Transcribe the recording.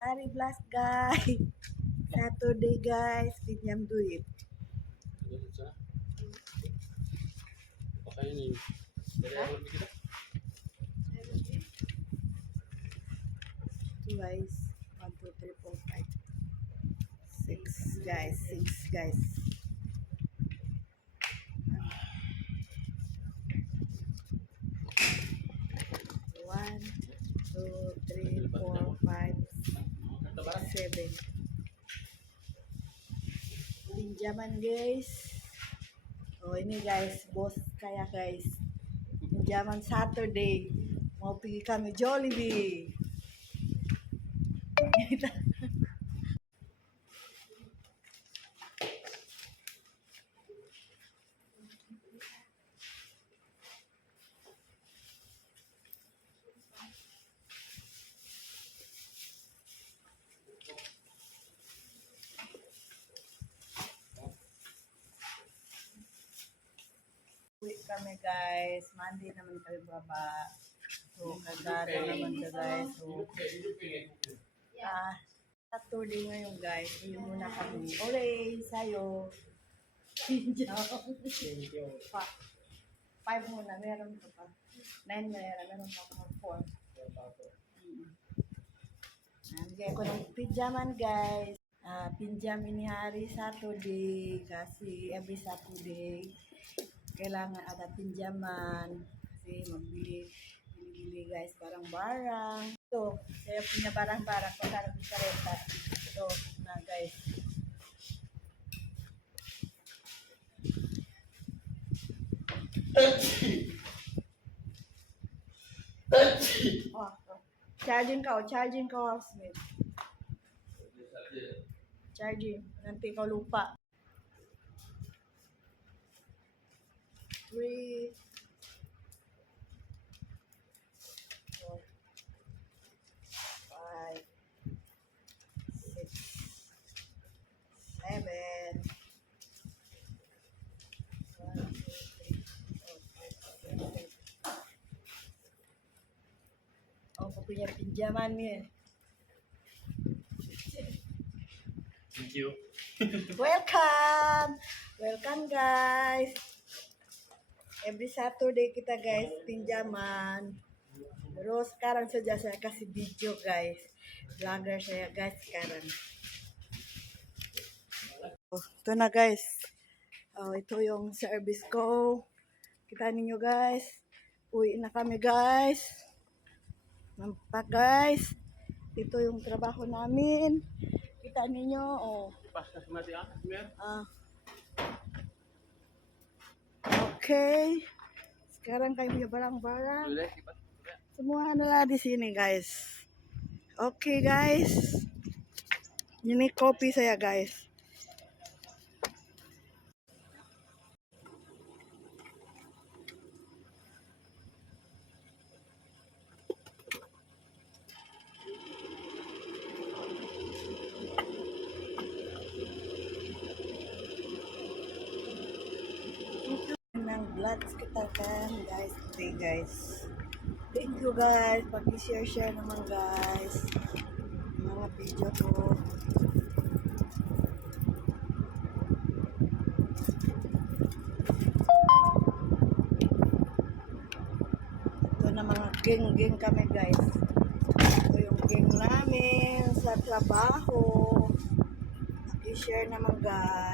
Hari Blast guys. Saturday guys, pinjam duit. Pakainin. Dari awal kita. Guys, 1, 2, 3, 4, 5. 6 guys, 6 guys. 1, 2, 3, 4, 5, 7. Pinjaman guys. Oh ini guys, bos kaya guys. Pinjaman Saturday. Mau pergi kami Jollibee. Uwi kami guys. Monday naman kami baba. So, kagada naman siya guys. So, Saturday ngayon guys. Uwi muna kami. Ole, sayo. Pinjam. 5 muna. Meron ka pa. 9 meron pa pa 4. Bigay ko ng pinjaman guys. Pinjam ini hari Saturday. Kasi every Saturday kailangan ada pinjaman kasi magbili guys barang-barang. So, saya punya barang-barang pagkara bicicleta. So, na guys. Charging ka, Smith. Charging, nanti kau lupa. 3, 4, 5, 6, 7. 1, 2, 3, 4, 5, 6, 7. Oh, kau punya pinjaman nih. Thank you. Welcome guys. Every Saturday kita guys pinjaman. Terus sekarang saja saya kasih video guys. Vlogger saya guys sekarang. Oh, ito na guys. Oh, ito yung service ko. Kita ninyo guys. Uwi na kami guys. Nampak guys. Ito yung trabaho namin. Kita ninyo. Oh. Okay. Sekarang kayo punya barang-barang. Semua adalah di sini, guys. Okay, guys. Ini kopi saya, guys. Vlogs kita kan guys today guys. Thank you guys, pag-share naman guys mga video ko. Ito na mga geng kami guys. Ito yung geng namin sa trabaho. Pag-share naman guys.